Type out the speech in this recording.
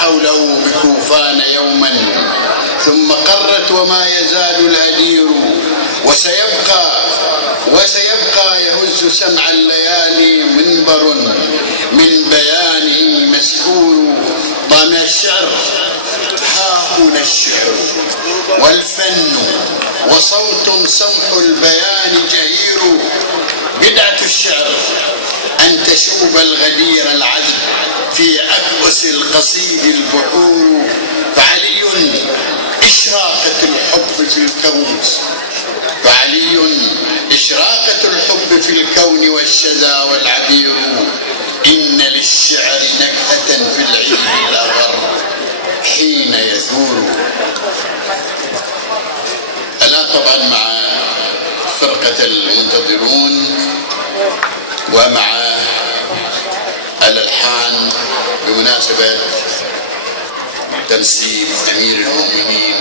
حوله بكوفان يوما، ثم قرت وما يزال الهدير، وسيبقى يهز سمع الليالي منبر من بيانه مسحور. طعم الشعر، ها هنا الشعر والفن وصوت سمح البيان جهير. بدعة الشعر أن تشوب الغدير العذب في أكبس القصيد البحور. فعلي إشراقة الحب في الكون والشذا والعبير. إن للشعر نكهة في العيد الأغر حين يثور. ألا طبعا مع فرقة المنتظرون ومع الألحان بمناسبة تمثيل أمير المؤمنين